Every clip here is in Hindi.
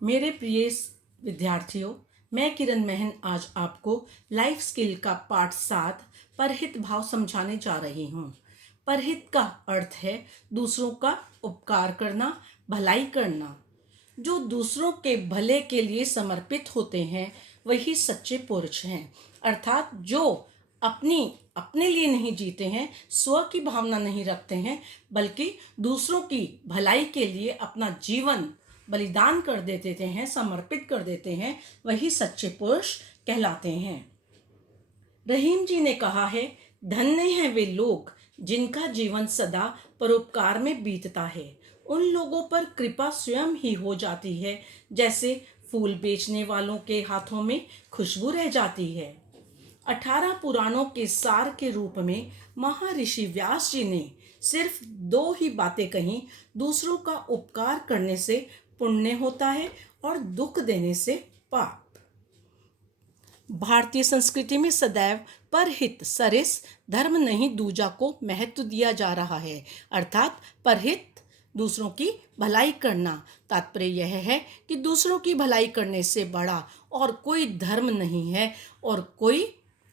मेरे प्रिय विद्यार्थियों, मैं किरण महन आज आपको लाइफ स्किल का पाठ 7 परहित भाव समझाने जा रही हूँ। परहित का अर्थ है दूसरों का उपकार करना, भलाई करना। जो दूसरों के भले के लिए समर्पित होते हैं वही सच्चे पुरुष हैं। अर्थात जो अपने लिए नहीं जीते हैं, स्व की भावना नहीं रखते हैं, बल्कि दूसरों की भलाई के लिए अपना जीवन बलिदान कर देते हैं, समर्पित कर देते हैं, वही सच्चे पुरुष कहलाते हैं। रहीम जी ने कहा है, धन्य हैं वे लोग जिनका जीवन सदा परोपकार में बीतता है। उन लोगों पर कृपा स्वयं ही हो जाती है, जैसे फूल बेचने वालों के हाथों में खुशबू रह जाती है। 18 पुराणों के सार के रूप में महर्षि व्यास जी ने सिर्फ 2 ही बातें कही। दूसरों का उपकार करने से पुण्य होता है और दुख देने से पाप। भारतीय संस्कृति में सदैव परहित सरिस धर्म नहीं दूजा को महत्व दिया जा रहा है। अर्थात परहित दूसरों की भलाई करना। तात्पर्य यह है कि दूसरों की भलाई करने से बड़ा और कोई धर्म नहीं है और कोई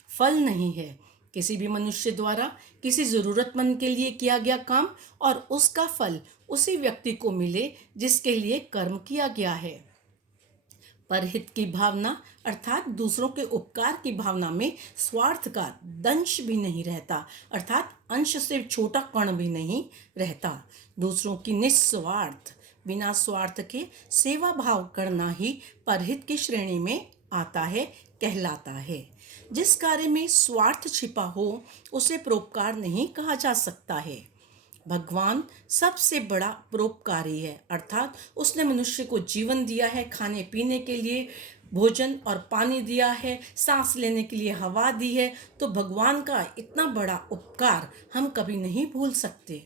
फल नहीं है। किसी भी मनुष्य द्वारा किसी ज़रूरतमंद के लिए किया गया काम और उसका फल उसी व्यक्ति को मिले जिसके लिए कर्म किया गया है। परहित की भावना अर्थात दूसरों के उपकार की भावना में स्वार्थ का दंश भी नहीं रहता, अर्थात अंश से छोटा कण भी नहीं रहता। दूसरों की निस्वार्थ बिना स्वार्थ के सेवा भाव करना ही परहित की श्रेणी में आता है, कहलाता है। जिस कार्य में स्वार्थ छिपा हो उसे परोपकार नहीं कहा जा सकता है। भगवान सबसे बड़ा परोपकारी है, अर्थात उसने मनुष्य को जीवन दिया है, खाने पीने के लिए भोजन और पानी दिया है, सांस लेने के लिए हवा दी है। तो भगवान का इतना बड़ा उपकार हम कभी नहीं भूल सकते।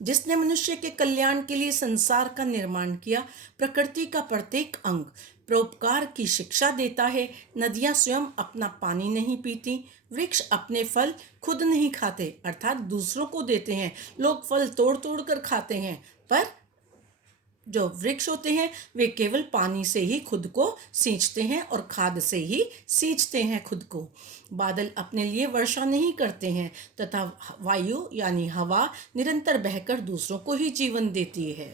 जिसने मनुष्य के कल्याण के लिए संसार का निर्माण किया, प्रकृति का प्रत्येक अंग परोपकार की शिक्षा देता है। नदियां स्वयं अपना पानी नहीं पीती, वृक्ष अपने फल खुद नहीं खाते, अर्थात दूसरों को देते हैं। लोग फल तोड़ तोड़ कर खाते हैं, पर जो वृक्ष होते हैं वे केवल पानी से ही खुद को सींचते हैं और खाद से ही सींचते हैं खुद को। बादल अपने लिए वर्षा नहीं करते हैं तथा वायु यानी हवा निरंतर बहकर दूसरों को ही जीवन देती है।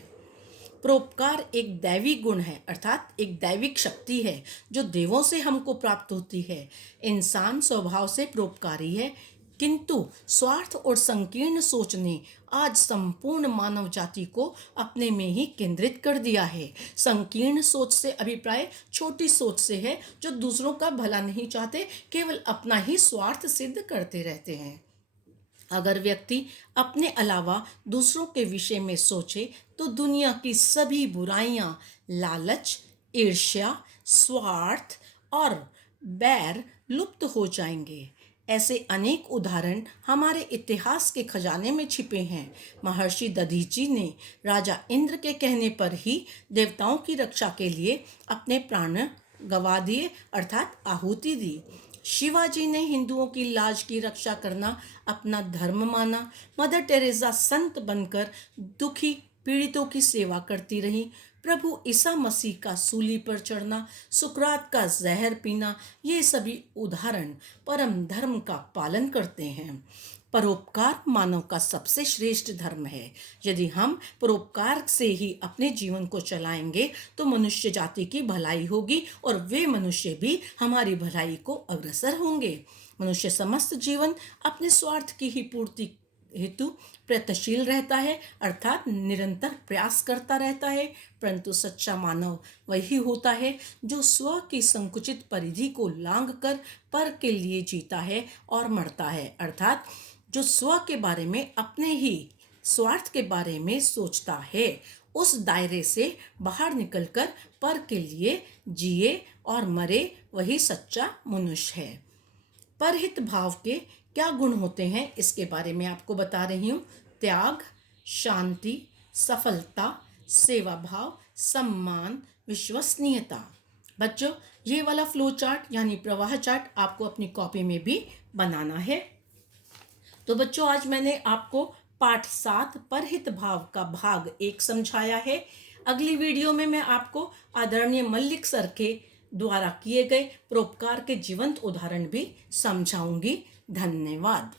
परोपकार एक दैवी गुण है, अर्थात एक दैविक शक्ति है जो देवों से हमको प्राप्त होती है। इंसान स्वभाव से परोपकारी है, किंतु स्वार्थ और संकीर्ण सोच ने आज संपूर्ण मानव जाति को अपने में ही केंद्रित कर दिया है। संकीर्ण सोच से अभिप्राय छोटी सोच से है, जो दूसरों का भला नहीं चाहते, केवल अपना ही स्वार्थ सिद्ध करते रहते हैं। अगर व्यक्ति अपने अलावा दूसरों के विषय में सोचे तो दुनिया की सभी बुराइयां, लालच, ईर्ष्या, स्वार्थ और बैर लुप्त हो जाएंगे। ऐसे अनेक उदाहरण हमारे इतिहास के खजाने में छिपे हैं। महर्षि दधीची ने राजा इंद्र के कहने पर ही देवताओं की रक्षा के लिए अपने प्राण गंवा दिए, अर्थात आहुति दी। शिवाजी ने हिंदुओं की लाज की रक्षा करना अपना धर्म माना। मदर टेरेसा संत बनकर दुखी पीड़ितों की सेवा करती रही। प्रभु ईसा मसीह का सूली पर चढ़ना, सुकरात का जहर पीना, ये सभी उदाहरण परम धर्म का पालन करते हैं। परोपकार मानव का सबसे श्रेष्ठ धर्म है। यदि हम परोपकार से ही अपने जीवन को चलाएंगे तो मनुष्य जाति की भलाई होगी और वे मनुष्य भी हमारी भलाई को अग्रसर होंगे। मनुष्य समस्त जीवन अपने स्वार्थ की ही पूर्ति हेतु प्रयत्नशील रहता है, अर्थात निरंतर प्रयास करता रहता है, परंतु सच्चा मानव वही होता है जो स्व की संकुचित परिधि को लांघ कर पर के लिए जीता है और मरता है, अर्थात जो स्व के बारे में, अपने ही स्वार्थ के बारे में सोचता है, उस दायरे से बाहर निकलकर पर के लिए जिए और मरे, वही सच्चा मनुष्य है। परहित भाव के क्या गुण होते हैं इसके बारे में आपको बता रही हूँ। त्याग, शांति, सफलता, सेवा भाव, सम्मान, विश्वसनीयता। बच्चों, ये वाला फ्लो चार्ट यानी प्रवाह चार्ट आपको अपनी कॉपी में भी बनाना है। तो बच्चों, आज मैंने आपको पाठ 7 परहित भाव का भाग 1 समझाया है। अगली वीडियो में मैं आपको आदरणीय मल्लिक सर के द्वारा किए गए परोपकार के जीवंत उदाहरण भी समझाऊंगी। धन्यवाद।